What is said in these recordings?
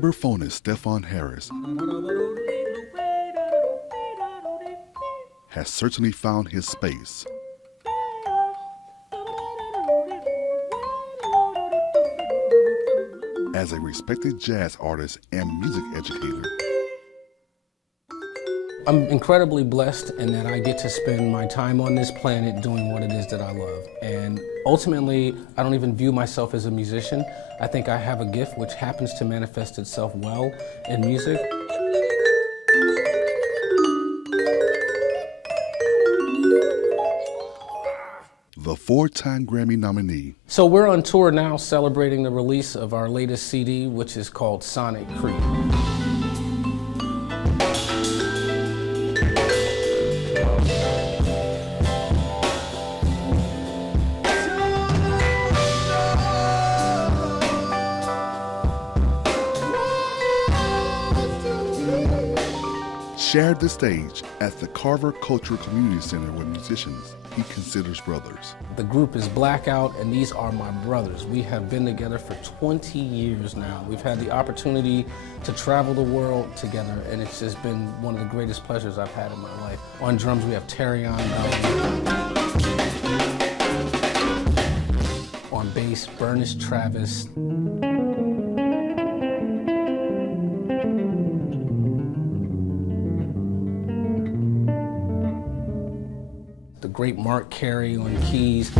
Vibraphonist Stefon Harris has certainly found his space. As a respected jazz artist and music educator, I'm incredibly blessed in that I get to spend my time on this planet doing what it is that I love. And ultimately, I don't even view myself as a musician. I think I have a gift which happens to manifest itself well in music. The four-time Grammy nominee. So we're on tour now celebrating the release of our latest CD, which is called Sonic Creep. Shared the stage at the Carver Cultural Community Center with musicians he considers brothers. The group is Blackout, and these are my brothers. We have been together for 20 years now. We've had the opportunity to travel the world together, and it's just been one of the greatest pleasures I've had in my life. On drums, we have Terreon. On bass, Burniss, Travis. The great Marc, Cary on keys.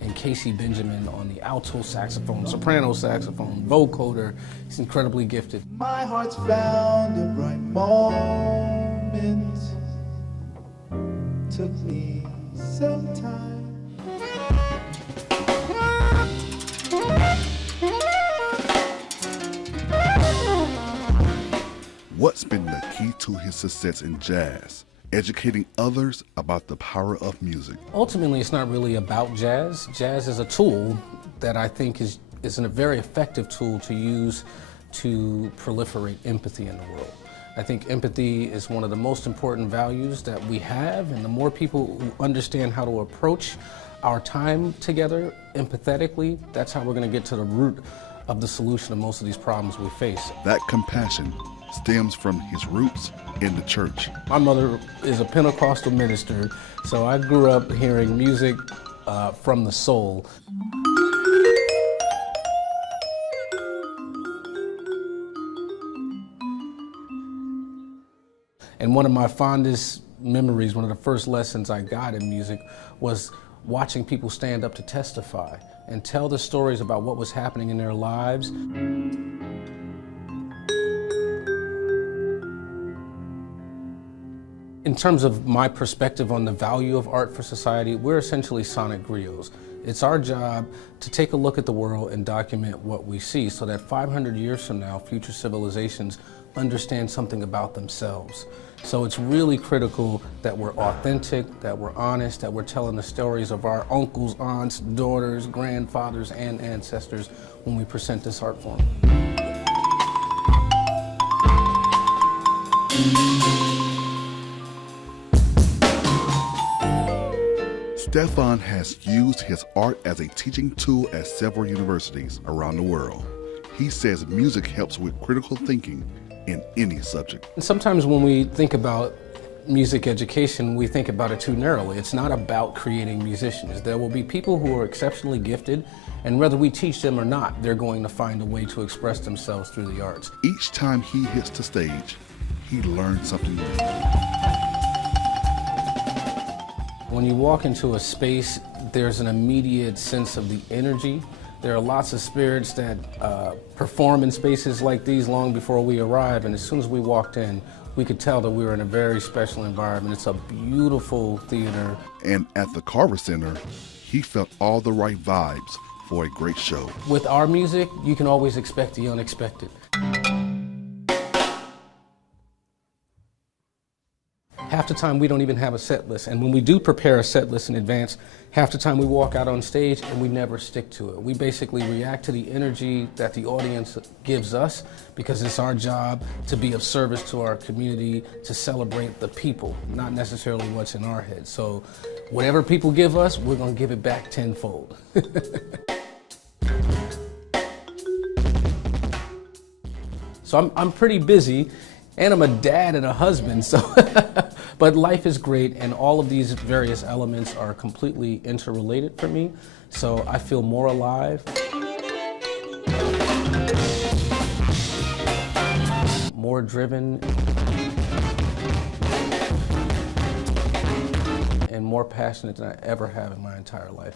And Casey Benjamin on the alto saxophone, soprano saxophone, vocoder. He's incredibly gifted. My heart's found a bright moment. Took me some time. What's been the key to his success in jazz? Educating others about the power of music. Ultimately, it's not really about jazz. Jazz is a tool that I think is a very effective tool to use to proliferate empathy in the world. I think empathy is one of the most important values that we have, and the more people who understand how to approach our time together empathetically, that's how we're going to get to the root of the solution of most of these problems we face. That compassion stems from his roots in the church. My mother is a Pentecostal minister, so I grew up hearing music from the soul. And one of my fondest memories, one of the first lessons I got in music was watching people stand up to testify and tell the stories about what was happening in their lives. In terms of my perspective on the value of art for society, we're essentially sonic griots. It's our job to take a look at the world and document what we see so that 500 years from now, future civilizations understand something about themselves. So it's really critical that we're authentic, that we're honest, that we're telling the stories of our uncles, aunts, daughters, grandfathers, and ancestors when we present this art form. Stefon has used his art as a teaching tool at several universities around the world. He says music helps with critical thinking in any subject. And sometimes when we think about music education, we think about it too narrowly. It's not about creating musicians. There will be people who are exceptionally gifted, and whether we teach them or not, they're going to find a way to express themselves through the arts. Each time he hits the stage, he learns something new. When you walk into a space, there's an immediate sense of the energy. There are lots of spirits that perform in spaces like these long before we arrive, and as soon as we walked in, we could tell that we were in a very special environment. It's a beautiful theater. And at the Carver Center, he felt all the right vibes for a great show. With our music, you can always expect the unexpected. Half half the time we don't even have a set list. And when we do prepare a set list in advance, half the time we walk out on stage and we never stick to it. We basically react to the energy that the audience gives us, because it's our job to be of service to our community, to celebrate the people, not necessarily what's in our head. So whatever people give us, we're gonna give it back tenfold. So I'm pretty busy, and I'm a dad and a husband, so but life is great, and all of these various elements are completely interrelated for me, so I feel more alive, more driven, and more passionate than I ever have in my entire life.